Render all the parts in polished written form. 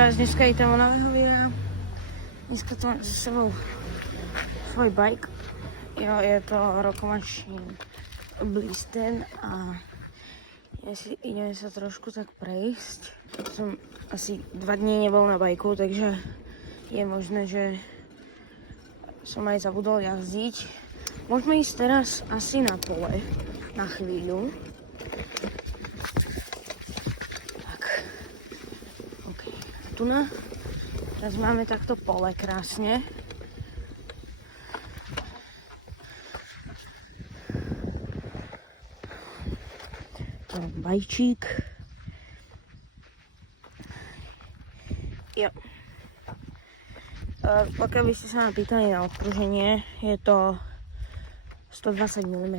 Dneska idem nového videa. Dneska tu mám so sebou svoj bike. Jo, je to Rocco Machine Blisten a ideme sa trošku tak prejsť. Som asi 2 dní nebol na bajku, takže je možné, že som aj zabudol jazdiť. Môžeme ísť teraz asi na pole, na chvíľu. Tak, OK. Tu na, teraz máme takto pole krásne. Bajčík. Jo. Pokiaľ by ste sa ma pýtali na obkruženie, je to 120 mm,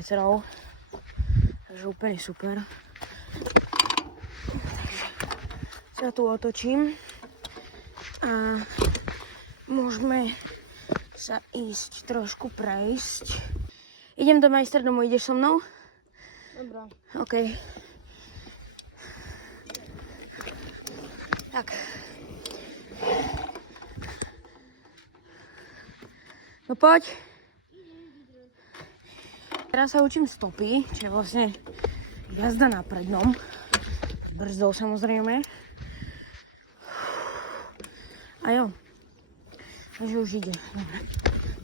takže úplne super. Takže sa tu otočím a môžeme sa ísť trošku prejsť. Idem do Majsterdomu, ideš so mnou? Dobrá. OK. Tak. No poď. Teraz sa učím stopy, čo je vlastne jazda na prednom. Brzdou samozrejme. A jo. Takže už ide. Dobre.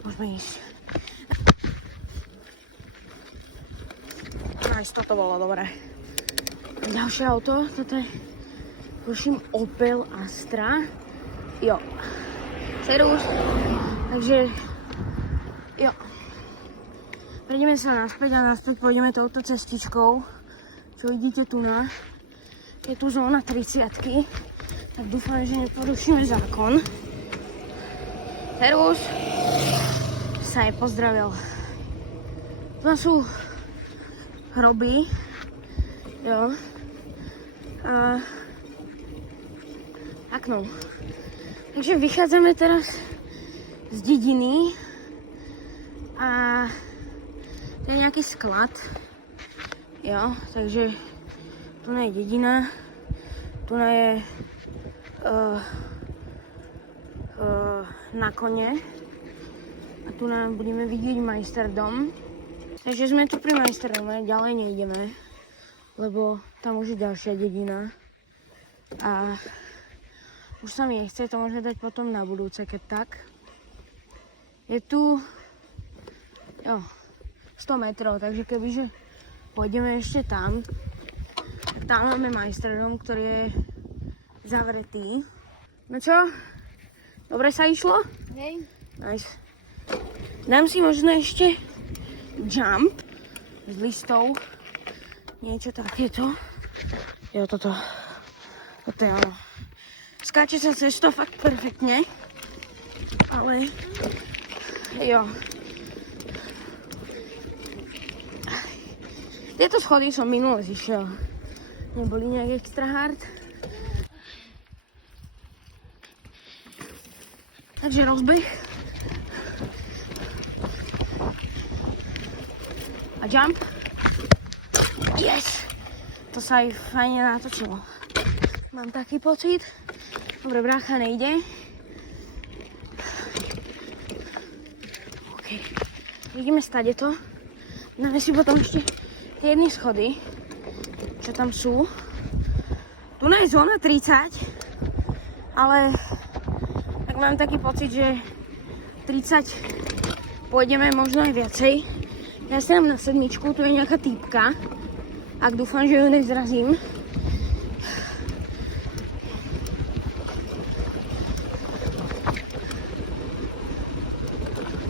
Môžeme ísť. Nice, toto bolo dobré. Ďalšie auto, toto je tuším Opel Astra. Jo. Serus. Takže jo. Prejdeme sa naspäť a naspäť pôjdeme touto cestičkou, čo vidíte tu na. Je tu zóna 30-ky, tak dúfam, že neporušíme zákon. Serus. Sa je pozdravil. Tu sú hroby, jo, a no. Takže vychádzame teraz z dediny a to je nejaký sklad, jo, takže tu je dedina, tu je na kone a tu nám budeme vidieť Majsterdom. Takže sme tu pri Majsterdome, ďalej nejdeme, lebo tam už je ďalšia dedina a už sa mi nechce, to môžeme dať potom na budúce, keď tak. Je tu, jo, 100 metrov, takže kebyže pôjdeme ešte tam, tak tam máme Majsterdom, ktorý je zavretý. No čo? Dobre sa išlo? Hej. Nice. Dám si možno ešte jump z listov, niečo takéto. Jo, toto je ono. Skáče sa cez to fakt perfektne, ale jo. Tieto schody som minule zišiel, neboli nejak extra hard. Takže rozbeh. A jump. Yes! To sa aj fajne natočilo. Mám taký pocit. Dobre, brácha nejde. OK. Vidíme stadeto. Dáme si potom ešte tie jedny schody, čo tam sú. Tu je zóna 30, ale tak mám taký pocit, že 30 pôjdeme možno aj viacej. Ja si dám na 7, tu je nejaká týpka. Ak dúfam, že ju nezrazím.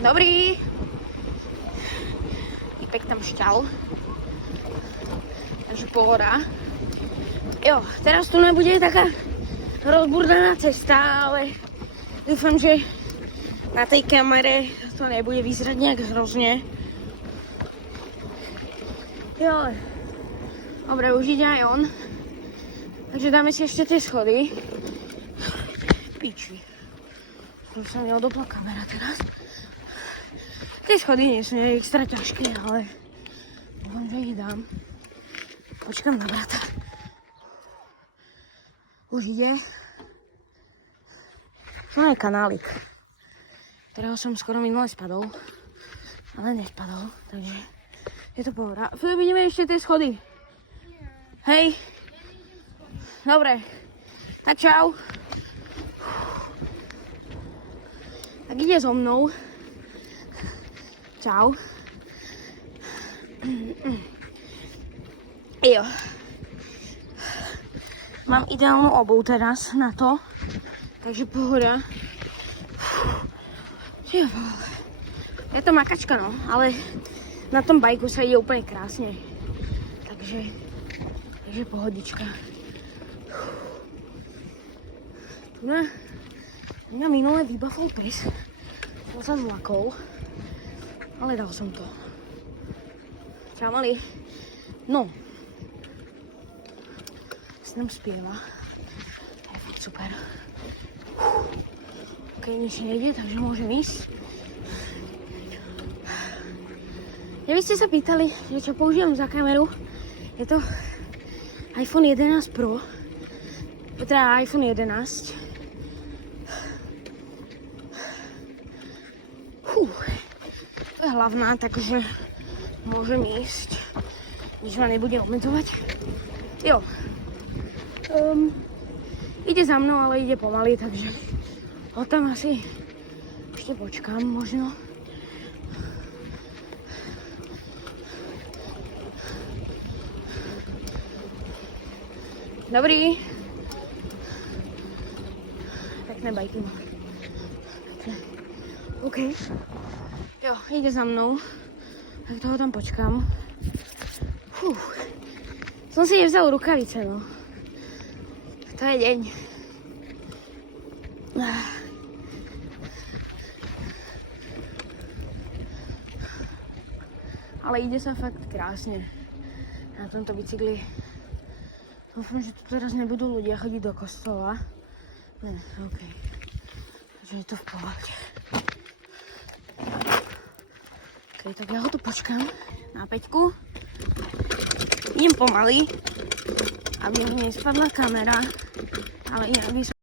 Dobrý. Týpek tam šťal. Takže pohoda. Jo, teraz tu nebude taká rozburdaná cesta, ale dúfam, že na tej kamere to nebude vyzerať nejak hrozne. Jo, dobre, už ide aj on. Takže dáme si ešte tie schody. Piči. Tu sa mi odopla kamera teraz. Tie schody nie sú extra ťažké, ale dúfam, že ich dám. Počkám na brata. Už ide. No je kanálik, ktorého som skoro minule spadol, ale nespadol, takže je to pohoda. Filip, ideme ešte tie schody. Hej. Dobre, tak čau. Tak ide so mnou. Čau. Jo. Mám ideálnu obuv teraz na to, takže pohoda. Je to makačka, no, ale na tom bajku sa ide úplne krásne. Takže pohodička. Tu mňa minule vybafol pes. Som sa zlakol, ale dal som to. Čau, malý. No. Nám spieva. To je fakt super. Ok, nič nejde, takže môžem ísť. Ja by ste sa pýtali, že čo použijem za kameru. Je to iPhone 11 Pro. Teda iPhone 11. To je hlavná, takže môžem ísť. Nič ma nebude obmedzovať. Jo. Ide za mnou, ale ide pomaly, takže ho tam asi ešte počkám možno. Dobrý. Pekné bajky. OK. Jo, ide za mnou. Tak toho tam počkám. Som si nevzal rukavice, no. To je deň. Ale ide sa fakt krásne na tomto bicykli. Dúfam, že tu teraz nebudú ľudia chodiť do kostola. Ne, OK. Takže je to v pohode. OK, tak ja ho tu počkám na Peťku. Idem pomaly, aby mi nespadla kamera, ale inak by som...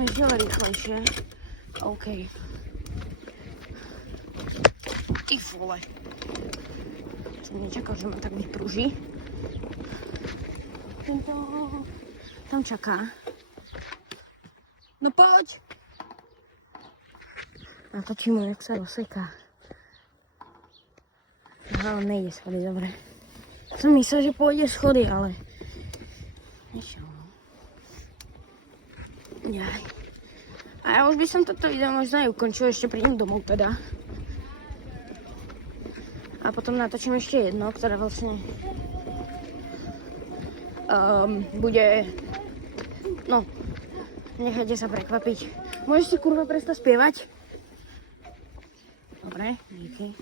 Ešte rýchlejšie. OK. Ty vole. Som nečakal, že ma tak vyprúži. Tento tam čaká. No poď! Natočím ho, jak sa rozseká. Ale nejde schody, dobre. Som myslel, že pôjde schody, ale... Nešiel, no. Jaj. A ja už by som toto video možno aj ukončil, ešte prídem domov teda. A potom natočím ešte jedno, ktoré vlastne bude, no, nechajte sa prekvapiť. Môžeš si kurva prestať spievať? Dobre, díky.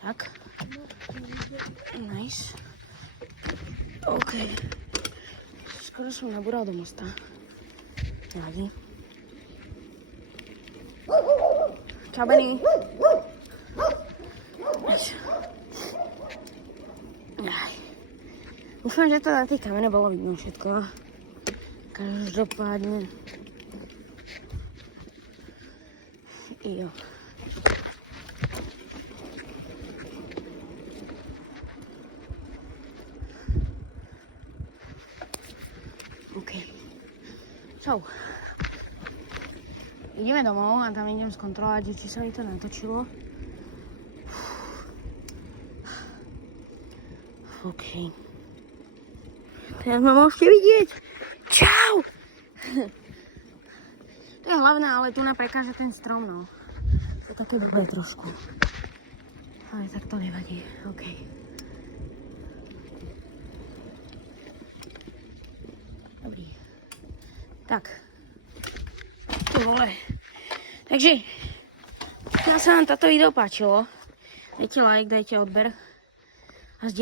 Tak. Nice. OK. Skoro som nabúral do mosta. Nevadí. Čau, Benny. Dúfam, že to na tej kamere bolo vidno všetko. Každopádne. Jo. OK. Čau. Ideme domov a tam idem skontrolovať, či sa mi to natočilo. OK. Teraz ma môžete vidieť. Čau! To je hlavná, ale tu prekáža ten strom, no. To je také dobré trošku. Ale tak to nevadí. OK. Dobrý. Tak. Ty vole. Takže, ja sa vám toto video páčilo. Dajte like, dajte odber. A